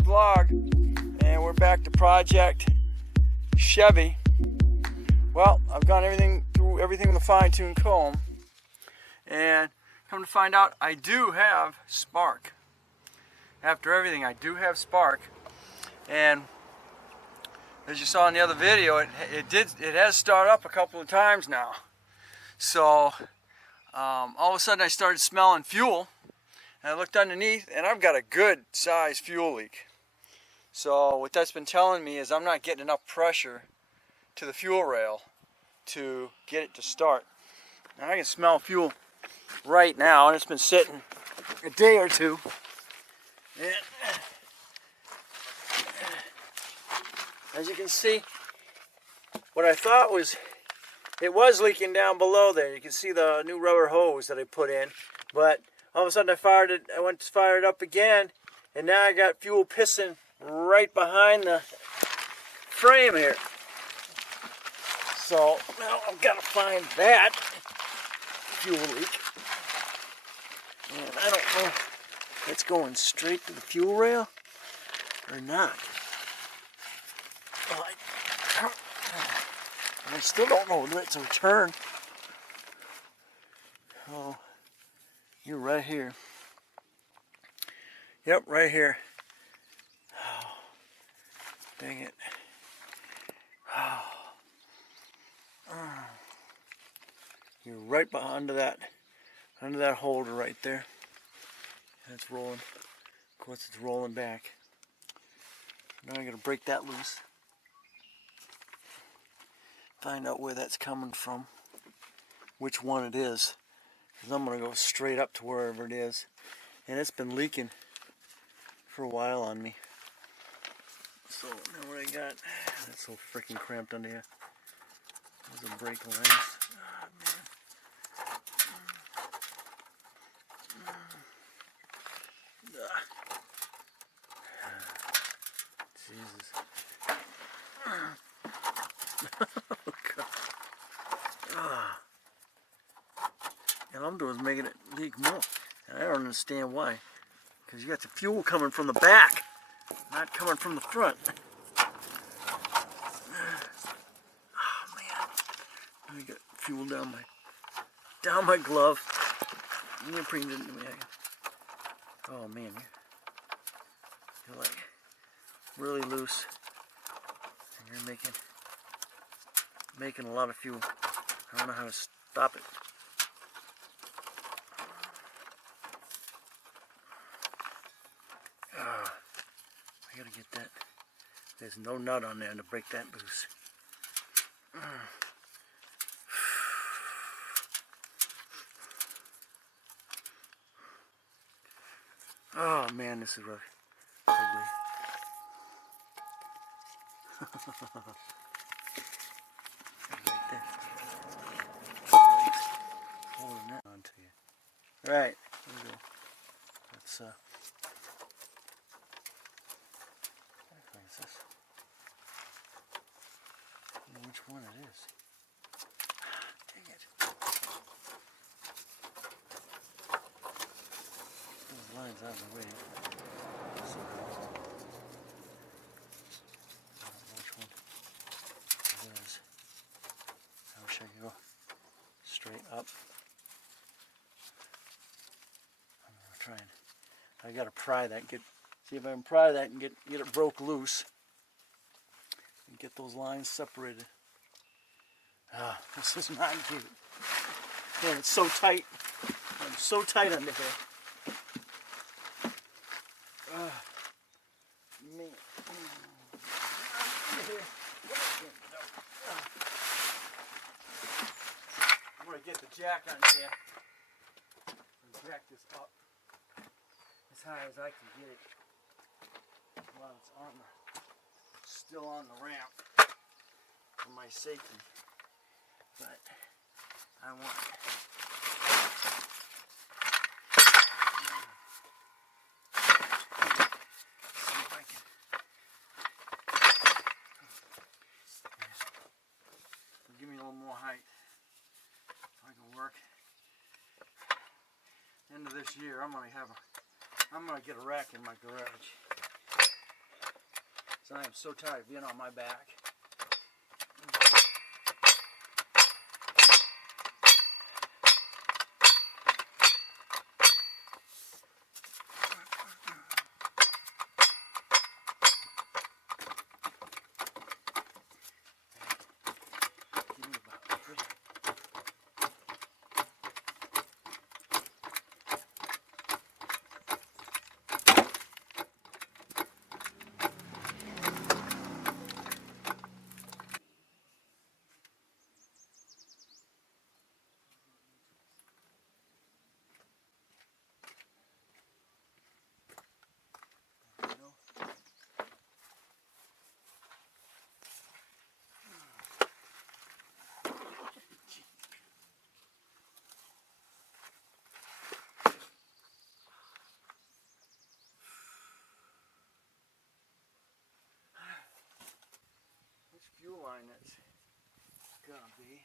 vlog, and we're back to Project Chevy. Well, I've gone through everything with a fine-tune comb, and come to find out, I do have spark. After everything, I do have spark, and as you saw in the other video, it has started up a couple of times now. So all of a sudden, I started smelling fuel. And I looked underneath, and I've got a good size fuel leak. So what that's been telling me is I'm not getting enough pressure to the fuel rail to get it to start. Now I can smell fuel right now, and it's been sitting a day or two. And as you can see, what I thought was, it was leaking down below there. You can see the new rubber hose that I put in, but all of a sudden I went to fire it up again, and now I got fuel pissing right behind the frame here. So now I've got to find that fuel leak. And I don't know if it's going straight to the fuel rail or not. Well, I still don't know whether it's a return. Oh. You're right here. Yep, right here. Oh, dang it. Oh. You're right behind under that holder right there. And it's rolling. Of course, it's rolling back. Now I gotta break that loose. Find out where that's coming from. Which one it is. Because I'm going to go straight up to wherever it is. And it's been leaking for a while on me. So now what I got, that's so freaking cramped under here. Those are brake lines. Oh, man. Jesus. Oh, God. And I'm doing is making it leak more. And I don't understand why. Because you got the fuel coming from the back, not coming from the front. Oh man. Let me get fuel down my glove. Oh man. You're like really loose. And you're making a lot of fuel. I don't know how to stop it. I gotta get that. There's no nut on there to break that loose. Oh man, this is rough. Ugly. Right there. Holding that onto you. Right. There we go. Let's this? I don't know which one it is. Dang it. Those lines out of the way. So, I don't know which one it is. I wish I could go straight up. I'm gonna try and I gotta pry that, see if I can pry that and get it broke loose and get those lines separated. This is not good. Man, it's so tight. I'm so tight under here. Man. I'm gonna get the jack on here and jack this up as high as I can get it while it's still on the ramp for my safety. But I want see if I can give me a little more height so I can work. End of this year, I'm gonna get a rack in my garage. So I am so tired of being on my back. Fuel line that's gonna be.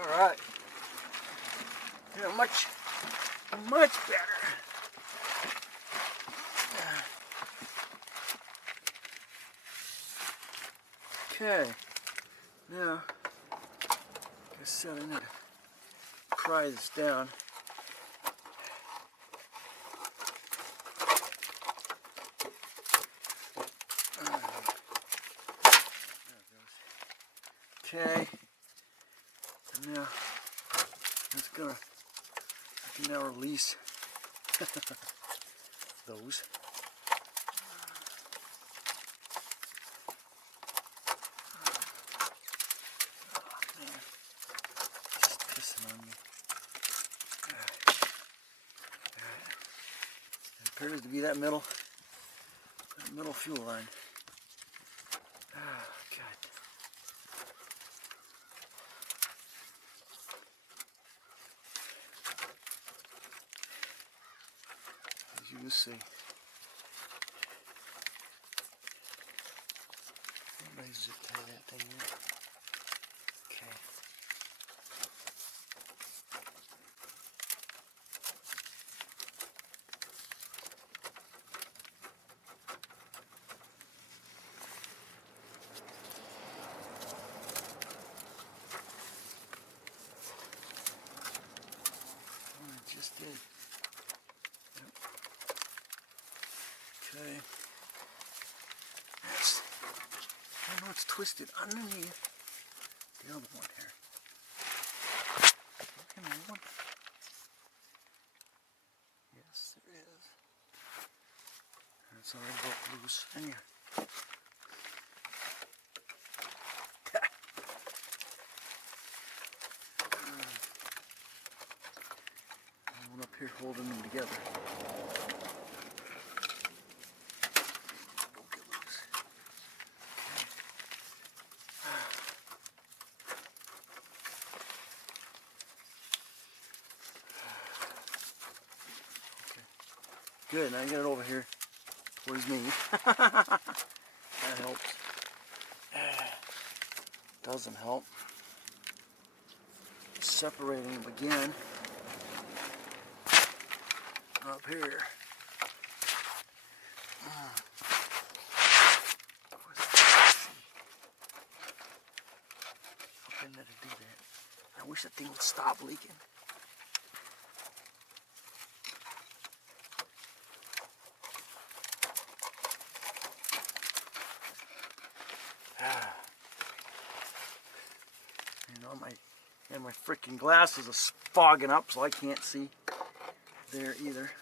All right. Yeah, much better. Okay. Now, like I said, I need to pry this down. Okay. And now it's gonna. I can now release those. Oh man, just pissing on me. It appears to be that middle fuel line. Oh God. As you will see. Everybody zip tie that thing in. Okay. Oh, I just did. Yep. Okay. That's, I know it's twisted underneath the other one here. Come on, one. Yes, there is. That's already broke loose. Anyhow. One up here holding them together. Don't get loose. Okay. Good, now I get it over here towards me. That helps. Doesn't help. Separating them again. Up here. Hoping that it'd do that. I wish that thing would stop leaking. You know, my freaking glasses are fogging up, so I can't see there either.